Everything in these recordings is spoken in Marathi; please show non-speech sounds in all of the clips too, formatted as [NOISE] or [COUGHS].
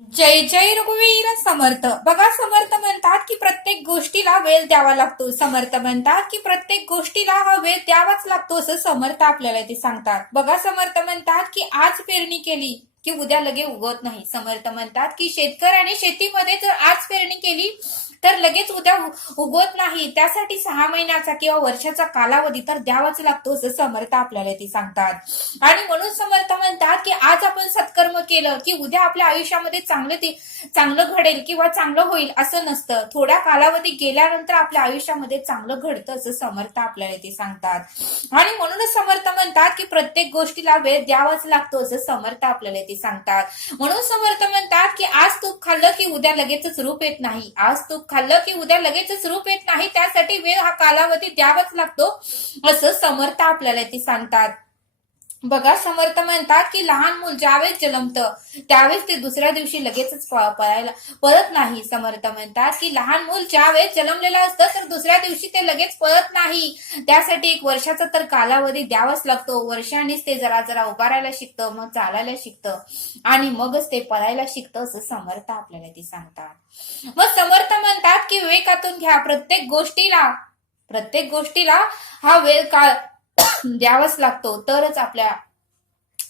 जय जय रघुवीर समर्थ. बघा समर्थ म्हणतात की प्रत्येक गोष्टीला वेळ द्यावा लागतो. समर्थ म्हणतात की प्रत्येक गोष्टीला हा वेळ द्यावाच लागतो असं समर्थ आपल्याला ते सांगतात. बघा समर्थ म्हणतात की आज पेरणी केली. की उद्या लगे उगवत नाही. समर्थ म्हणतात की शेतकऱ्याने शेतीमध्ये जर आज पेरणी केली तर लगेच उद्या उगवत नाही. त्यासाठी सहा महिन्याचा किंवा वर्षाचा कालावधी तर द्यावाच लागतो असं समर्थ आपल्याला ते सांगतात. आणि म्हणून समर्थ म्हणतात की आज आपण सत्कर्म केलं की उद्या आपल्या आयुष्यामध्ये चांगलं ते चांगलं घडेल किंवा चांगलं होईल असं नसतं. थोड्या कालावधी गेल्यानंतर आपल्या आयुष्यामध्ये चांगलं घडतं असं समर्थ आपल्याला ते सांगतात. आणि म्हणूनच समर्थ म्हणतात की प्रत्येक गोष्टीला वेळ द्यावाच लागतो असं समर्थ आपल्याला ते सांगतात. म्हणून समर्थ म्हणतात की आज तूप खाल्लं की उद्या लगेचच रूप येत नाही. आज तूप खाल्लं की उद्या लगेचच रूप येत नाही. त्यासाठी वेळ हा कालावधी द्यावाच लागतो. असं समर्थ आपल्याला ते सांगतात. बघा समर्थ म्हणतात की लहान मूल ज्यावेळेस जन्मतं त्यावेळेस ते दुसऱ्या दिवशी लगेचच पळायला पळत नाही. समर्थ म्हणतात की लहान मूल ज्यावेळेस जन्मलेलं असतं तर दुसऱ्या दिवशी ते लगेच पळत नाही. त्यासाठी एक वर्षाचा तर कालावधी द्यावाच लागतो. वर्षानेच ते जरा जरा उभारायला शिकतं मग चालायला शिकतं आणि मगच ते पळायला शिकतं असं समर्थ आपल्याला ते सांगतात. मग समर्थ म्हणतात की विवेकातून घ्या प्रत्येक गोष्टीला प्रत्येक गोष्टीला हा वेळ काळ [COUGHS] द्यावाच लागतो. तरच आपल्या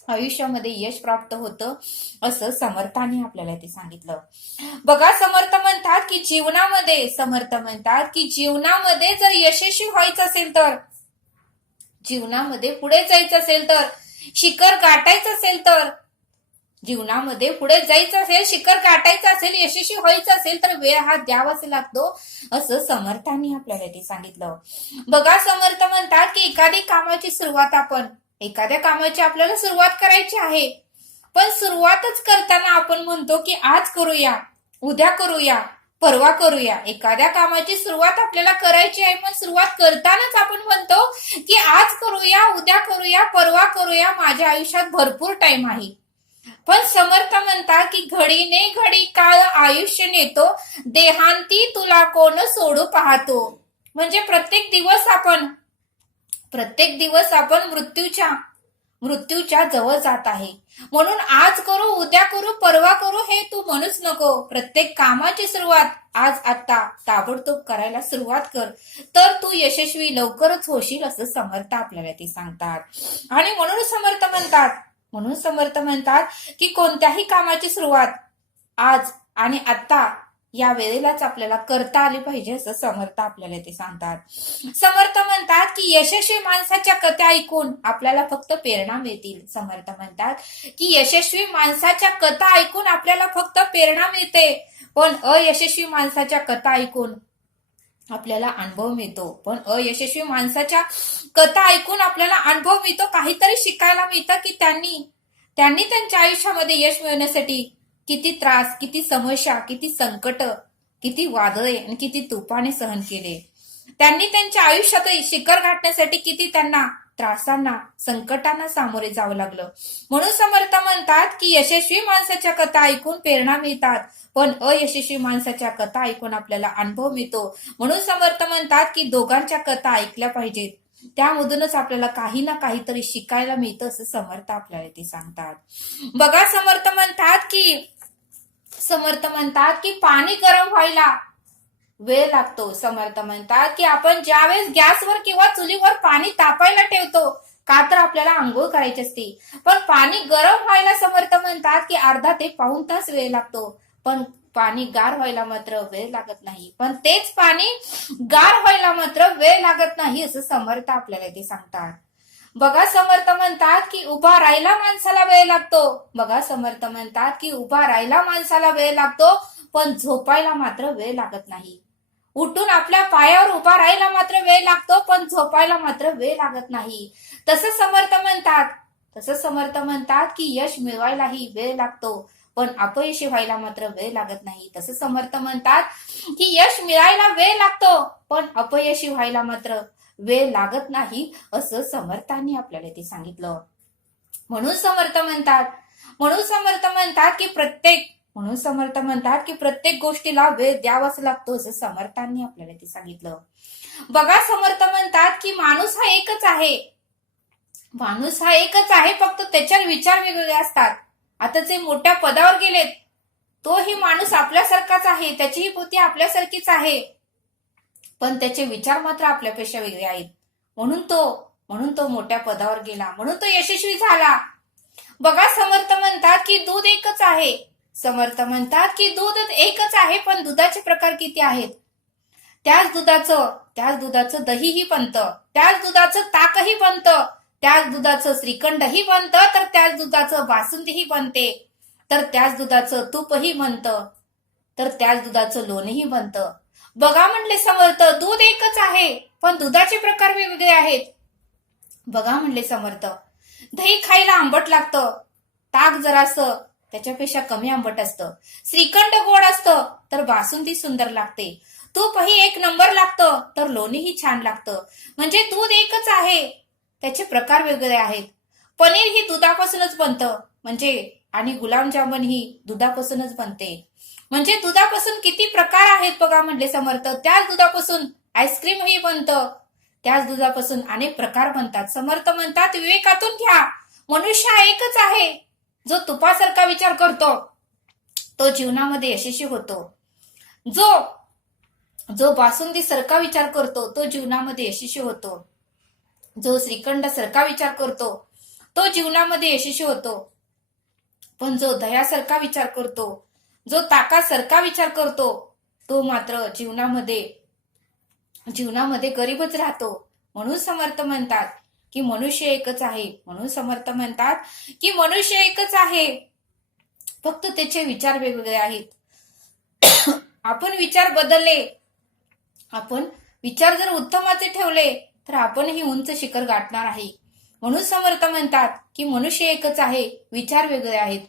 आयुष्यामध्ये यश प्राप्त होतं असं समर्थाने आपल्याला ते सांगितलं. बघा समर्थ म्हणतात की जीवनामध्ये समर्थ म्हणतात की जीवनामध्ये जर यशस्वी व्हायचं असेल तर जीवनामध्ये पुढे जायचं असेल तर शिखर गाठायचं असेल तर जीवनामध्ये पुढे जायचं असेल शिखर गाठायचं असेल यशस्वी व्हायचं असेल तर वेळ हा द्यावाच लागतो असं समर्थांनी आपल्याला ते सांगितलं. बघा समर्थ म्हणतात की एखादी कामाची सुरुवात आपण एखाद्या कामाची आपल्याला सुरुवात करायची आहे. पण सुरुवातच करताना आपण म्हणतो की आज करूया उद्या करूया परवा करूया. एखाद्या कामाची सुरुवात आपल्याला करायची आहे पण सुरुवात करतानाच आपण म्हणतो की आज करूया उद्या करूया परवा करूया माझ्या आयुष्यात भरपूर टाइम आहे. पण समर्थ म्हणतात की घडीने घडी काळ आयुष्य नेतो देहांती तुला कोण सोडू पाहतो. म्हणजे प्रत्येक दिवस आपण प्रत्येक दिवस आपण मृत्यूच्या मृत्यूच्या जवळ जात आहे. म्हणून आज करू उद्या करू परवा करू हे तू म्हणूच नको. प्रत्येक कामाची सुरुवात आज आता ताबडतोब करायला सुरुवात कर. तर तू यशस्वी लवकरच होशील असं समर्थ आपल्याला ते सांगतात. आणि म्हणून समर्थ म्हणतात म्हणून समर्थ म्हणतात की कोणत्याही कामाची सुरुवात आज आणि आता या वेळेलाच आपल्याला करता आली पाहिजे असं समर्थ आपल्याला ते सांगतात. समर्थ म्हणतात की यशस्वी माणसाच्या कथा ऐकून आपल्याला फक्त प्रेरणा मिळतील. समर्थ म्हणतात की यशस्वी माणसाच्या कथा ऐकून आपल्याला फक्त प्रेरणा मिळते. पण अयशस्वी माणसाच्या कथा ऐकून आपल्याला अनुभव मिळतो. पण अयशस्वी माणसाच्या कथा ऐकून आपल्याला अनुभव मिळतो. काहीतरी शिकायला मिळतं की त्यांनी त्यांनी त्यांच्या आयुष्यामध्ये यश मिळवण्यासाठी किती त्रास किती समस्या किती संकट किती वादळे आणि किती तुफाने सहन केले. त्यांनी त्यांच्या आयुष्यात शिखर गाठण्यासाठी किती त्यांना त्रासांना संकटांना सामोरे जावं लागलं. म्हणून समर्थ म्हणतात की यशस्वी माणसाच्या कथा ऐकून प्रेरणा मिळतात. पण अयशस्वी माणसाच्या कथा ऐकून आपल्याला अनुभव मिळतो. म्हणून समर्थ म्हणतात की दोघांच्या कथा ऐकल्या पाहिजेत. त्यामधूनच आपल्याला काही ना काहीतरी शिकायला मिळतं असं समर्थ आपल्याला ते सांगतात. बघा समर्थ म्हणतात की समर्थ म्हणतात की पाणी गरम व्हायला वेळ लागतो. समर्थ म्हणतात की आपण ज्यावेळेस गॅसवर किंवा चुलीवर पाणी तापायला ठेवतो का तर आपल्याला आंघोळ करायची असते. पण पाणी गरम व्हायला समर्थ म्हणतात की अर्धा ते पाऊन तास वेळ लागतो. पण पाणी गार व्हायला मात्र वेळ लागत नाही. पण तेच पाणी गार व्हायला मात्र वेळ लागत नाही असं समर्थ आपल्याला ते सांगतात. बघा समर्थ म्हणतात की उभा राहायला माणसाला वेळ लागतो. बघा समर्थ म्हणतात की उभा राहायला माणसाला वेळ लागतो पण झोपायला मात्र वेळ लागत नाही. उठून आपल्या पायावर उभा राहायला मात्र वेळ लागतो पण झोपायला मात्र वेळ लागत नाही. तसं समर्थ म्हणतात तसं समर्थ म्हणतात की यश मिळवायलाही वेळ लागतो पण अपयशी व्हायला मात्र वेळ लागत नाही. तसं समर्थ म्हणतात की यश मिळायला वेळ लागतो पण अपयशी व्हायला मात्र वेळ लागत नाही असं समर्थांनी आपल्याला ते सांगितलं. म्हणून समर्थ म्हणतात म्हणून समर्थ म्हणतात की प्रत्येक म्हणून समर्थ म्हणतात की प्रत्येक गोष्टीला वेळ द्यावाच लागतो असं समर्थांनी आपल्याला ते सांगितलं. बघा समर्थ म्हणतात की माणूस हा एकच आहे. माणूस हा एकच आहे फक्त त्याच्यावर विचार वेगवेगळे असतात. आता जे मोठ्या पदावर गेलेत तोही माणूस आपल्यासारखाच आहे त्याचीही पोती आपल्यासारखीच आहे. पण त्याचे विचार मात्र आपल्यापेक्षा वेगळे आहेत. म्हणून तो म्हणून तो मोठ्या पदावर गेला म्हणून तो यशस्वी झाला. बघा समर्थ म्हणतात की दूध एकच आहे. समर्थ म्हणतात की दूध एकच आहे पण दुधाचे प्रकार किती आहेत? त्याच दुधाचं त्याच दुधाचं दहीही बनतं त्याच दुधाचं ताकही बनतं त्याच दुधाचं श्रीखंडही बनतं तर त्याच दुधाचं बासुंदीही बनते तर त्याच दुधाचं तूपही बनतं तर त्याच दुधाचं लोणही बनतं. बघा म्हणले समर्थ दूध एकच आहे पण दुधाचे प्रकार वेगवेगळे आहेत. बघा म्हणले समर्थ दही खायला आंबट लागतं ताक जरासं त्याच्यापेक्षा कमी आंबट असतं. श्रीखंड गोड असतं तर बासुंदी सुंदर लागते. तूपही एक नंबर लागतं तर लोणीही छान लागतं. म्हणजे दूध एकच आहे. त्याचे प्रकार वेगळे आहेत. पनीर ही दुधापासूनच बनतं. म्हणजे आणि गुलाबजामुन ही दुधापासूनच बनते. म्हणजे दुधापासून किती प्रकार आहेत बघा म्हणले समर्थ. त्याच दुधापासून आईस्क्रीमही बनतं. त्याच दुधापासून अनेक प्रकार बनतात. समर्थ म्हणतात विवेकातून घ्या. मनुष्य एकच आहे. जो तुपासारखा विचार करतो तो जीवनामध्ये यशस्वी होतो. जो जो बासुंदी सारखा विचार करतो तो जीवनामध्ये यशस्वी होतो. जो श्रीखंड सारखा विचार करतो तो जीवनामध्ये यशस्वी होतो. पण जो दह्यासारखा विचार करतो जो ताकासारखा विचार करतो तो मात्र जीवनामध्ये जीवनामध्ये गरीबच राहतो. म्हणून समर्थ म्हणतात की मनुष्य एकच आहे. म्हणून समर्थ म्हणतात की मनुष्य एकच आहे. फक्त त्याचे विचार वेगवेगळे आहेत. [COUGHS] आपण विचार बदलले. आपण विचार जर उत्तमाचे ठेवले तर आपणही उंच शिखर गाठणार आहे. म्हणून समर्थ म्हणतात की मनुष्य एकच आहे. विचार वेगळे आहेत.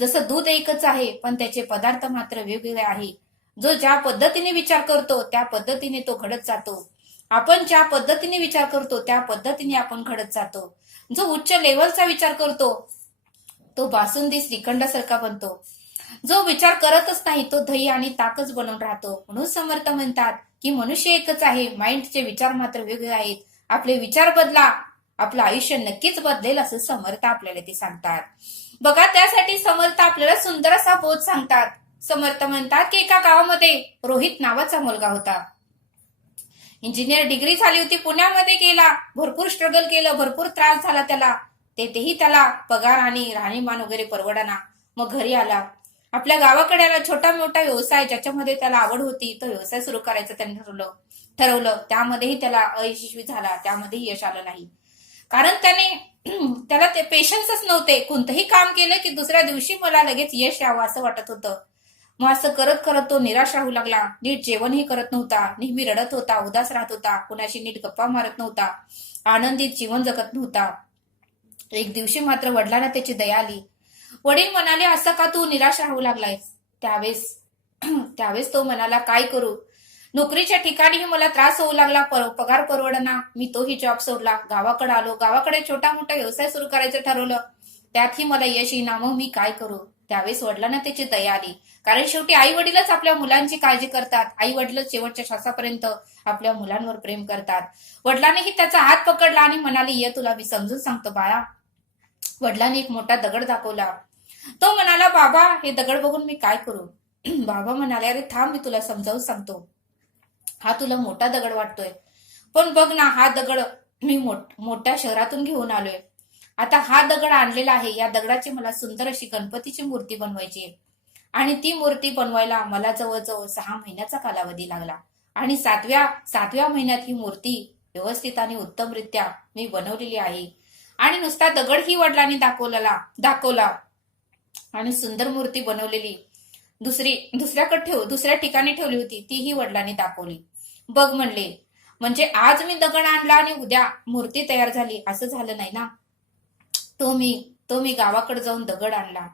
जसं दूध एकच आहे पण त्याचे पदार्थ मात्र वेगवेगळे आहे. जो ज्या पद्धतीने विचार करतो त्या पद्धतीने तो घडत जातो. आपण ज्या पद्धतीने विचार करतो त्या पद्धतीने आपण घडत जातो. जो उच्च लेवलचा विचार करतो तो बासुंदी श्रीखंडासारखा बनतो. जो विचार करतच नाही तो दही आणि ताकच बनवून राहतो. म्हणून समर्थ म्हणतात की मनुष्य एकच आहे माइंडचे विचार मात्र वेगळे आहेत. आपले विचार बदला आपलं आयुष्य नक्कीच बदलेल असं समर्थ आपल्याला ते सांगतात. बघा त्यासाठी समर्थ आपल्याला सुंदर असा बोध सांगतात. समर्थ म्हणतात की एका गावामध्ये रोहित नावाचा मुलगा होता. इंजिनियर डिग्री झाली होती पुण्यामध्ये गेला. भरपूर स्ट्रगल केलं भरपूर त्रास झाला त्याला. तेथेही त्याला पगार आणि राहणीमान वगैरे परवडाना. मग घरी आला. आपल्या गावाकडे आला छोटा मोठा व्यवसाय ज्याच्यामध्ये त्याला आवड होती तो व्यवसाय सुरू करायचं त्याने ठरवलं. ठरवलं. त्यामध्येही त्याला अयशस्वी झाला. त्यामध्येही यश आलं नाही. कारण त्याने [CLEARS THROAT] त्याला ते पेशन्सच नव्हते. कोणतंही काम केलं की दुसऱ्या दिवशी मला लगेच यश यावं असं वाटत होतं. मग असं करत करत तो निराश राहू लागला. नीट जेवणही करत नव्हता. नेहमी रडत होता उदास राहत होता. कुणाशी नीट गप्पा मारत नव्हता. आनंदित जीवन जगत नव्हता. एक दिवशी मात्र वडिलांना त्याची दया आली. वडील म्हणाले असं का तू निराश राहू लागलायस? त्यावेळेस [CLEARS THROAT] त्यावेळेस तो म्हणाला काय करू? नोकरीच्या ठिकाणीही मला त्रास होऊ लागला. पर- पगार परवडना. मी तोही जॉब सोडला. गावाकडे आलो. गावाकडे छोटा मोठा व्यवसाय सुरू करायचं ठरवलं. त्यातही मला यश येईना. मग मी काय करू? त्यावेळेस वडिलांना त्याची दया आली कारण शेवटी आई वडीलच आपल्या मुलांची काळजी करतात. आई वडीलच शेवटच्या श्वासापर्यंत आपल्या मुलांवर प्रेम करतात. वडिलांनीही त्याचा हात पकडला आणि म्हणाले ये तुला मी समजून सांगतो बाळा. वडिलांनी एक मोठा दगड दाखवला. तो म्हणाला बाबा हे दगड बघून मी काय करू? [CLEARS THROAT] बाबा म्हणाले अरे थांब मी तुला समजावून सांगतो. हा तुला मोठा दगड वाटतोय. पण बघ ना हा दगड मी मोठ्या शहरातून घेऊन आलोय. आता हा दगड आणलेला आहे. या दगडाची मला सुंदर अशी गणपतीची मूर्ती बनवायची आहे. आणि ती मूर्ती बनवायला मला जवळजवळ सहा महिन्याचा कालावधी लागला. आणि सातव्या सातव्या महिन्यात ही मूर्ती व्यवस्थित आणि उत्तमरित्या मी बनवलेली आहे. आणि नुसता दगड ही वडिलांनी दाखवलेला दाखवला आणि सुंदर मूर्ती बनवलेली. दुसरी दुसऱ्याकडे ठेव दुसऱ्या ठिकाणी ठेवली होती तीही वडिलांनी दाखवली. बघ म्हणले म्हणजे आज मी दगड आणला आणि उद्या मूर्ती तयार झाली असं झालं नाही ना? तो मी तो मी गावाकडे जाऊन दगड आणला.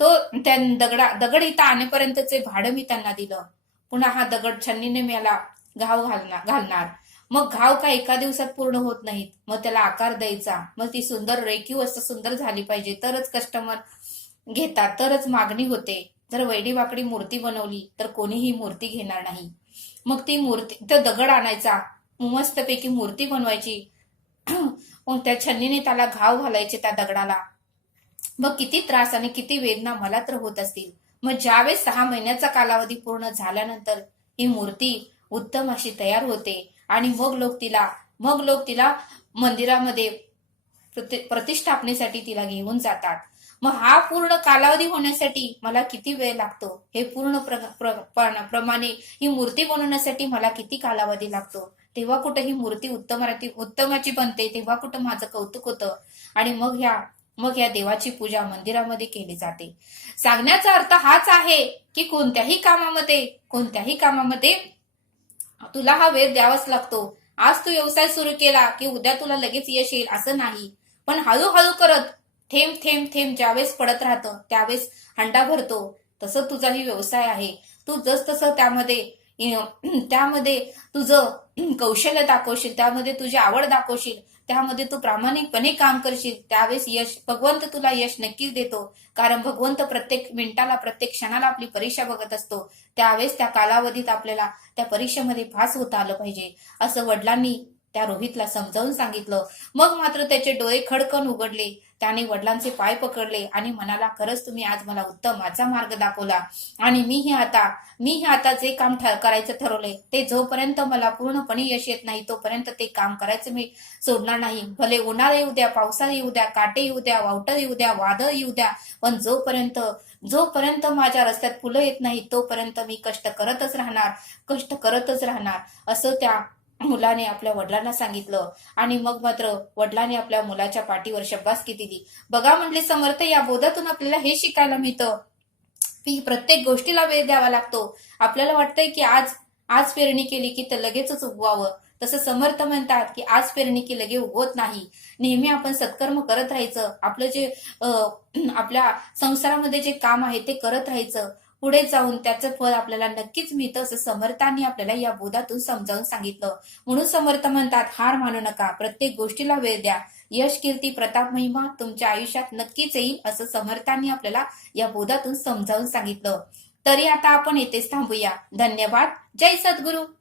तो त्या दगडा दगड इथं आणेपर्यंतचे भाडं मी त्यांना दिलं. पुन्हा हा दगड छन्नीने मला घाव घालणार घालणार. मग घाव का एका दिवसात पूर्ण होत नाहीत? मग त्याला आकार द्यायचा. मग ती सुंदर रेखीव असं सुंदर झाली पाहिजे. तरच कस्टमर घेतात तरच मागणी होते. जर वैडी वाकडी मूर्ती बनवली तर कोणीही मूर्ती घेणार नाही. मग ती मूर्ती तर दगड आणायचा. मस्तपैकी मूर्ती बनवायची. मग त्या छन्नीने त्याला घाव घालायचे त्या दगडाला. मग किती त्रास आणि किती वेदना मला तर होत असतील. मग ज्यावेळेस सहा महिन्याचा कालावधी पूर्ण झाल्यानंतर ही मूर्ती उत्तम अशी तयार होते. आणि मग लोक तिला मग लोक तिला मंदिरामध्ये प्रतिष्ठापनेसाठी तिला घेऊन जातात. मग हा पूर्ण कालावधी होण्यासाठी मला किती वेळ लागतो? हे पूर्ण प्र, प्र, प्र- प्रमाणे ही मूर्ती बनवण्यासाठी मला किती कालावधी लागतो? तेव्हा कुठं ही मूर्ती उत्तम उत्तमाची बनते तेव्हा कुठं माझं कौतुक होतं. आणि मग ह्या मग या देवाची पूजा मंदिरामध्ये केली जाते. सांगण्याचा अर्थ हाच आहे की कोणत्याही कामामध्ये कोणत्याही कामामध्ये तुला हा वेळ द्यावाच लागतो. आज तू व्यवसाय सुरू केला की उद्या तुला लगेच यश येईल असं नाही. पण हळूहळू करत थेंब थेंब थेंब ज्यावेळेस पडत राहतं त्यावेळेस हंडा भरतो. तसं तुझाही व्यवसाय आहे. तू जस तसं त्यामध्ये [CLEARS THROAT] त्यामध्ये तुझं [CLEARS THROAT] कौशल्य दाखवशील त्यामध्ये तुझी आवड दाखवशील त्यामध्ये तू प्रामाणिकपणे काम करशील त्यावेळेस यश भगवंत तुला यश नक्कीच देतो. कारण भगवंत प्रत्येक मिनिटाला प्रत्येक क्षणाला आपली परीक्षा बघत असतो. त्यावेळेस त्या कालावधीत आपल्याला त्या परीक्षेमध्ये पास होता आलं पाहिजे. असं वडिलांनी त्या रोहितला समजावून सांगितलं. मग मात्र त्याचे डोळे खडकन उघडले. त्याने वडिलांचे पाय पकडले आणि म्हणाला खरंच तुम्ही आज मला उत्तम माझा मार्ग दाखवला आणि मी हे आता मी हे आता जे काम करायचं ठरवलंय ते जोपर्यंत मला पूर्णपणे यश येत नाही तोपर्यंत ते काम करायचं मी सोडणार नाही. भले उन्हाळा येऊ द्या पावसाळा येऊ द्या काटे येऊ द्या वावटर येऊ द्या वादळ येऊ द्या पण जोपर्यंत जोपर्यंत माझ्या रस्त्यात फुलं येत नाही तोपर्यंत मी कष्ट करतच राहणार कष्ट करतच राहणार. असं त्या मुलाने आपल्या वडिलांना सांगितलं आणि मग मात्र वडिलांनी आपल्या मुलाच्या पाठीवर शब्बासकी दिली. बघा म्हणले समर्थ या बोधातून आपल्याला हे शिकायला मिळतं. की प्रत्येक गोष्टीला वेळ द्यावा लागतो. आपल्याला वाटतंय की आज आज पेरणी केली की तर लगेचच उगवावं. तसं समर्थ म्हणतात की आज पेरणी की लगे उगवत नाही. नेहमी आपण सत्कर्म करत राहायचं. आपलं जे आपल्या संसारामध्ये जे काम आहे ते करत राहायचं. पुढे जाऊन त्याचं फळ आपल्याला नक्कीच मिळतं असं समर्थांनी आपल्याला या बोधातून समजावून सांगितलं. म्हणून समर्थ म्हणतात हार मानू नका. प्रत्येक गोष्टीला वेळ द्या. यश कीर्ती प्रताप महिमा तुमच्या आयुष्यात नक्कीच येईल असं समर्थांनी आपल्याला या बोधातून समजावून सांगितलं. तरी आता आपण येथेच थांबूया. धन्यवाद. जय सद्गुरू.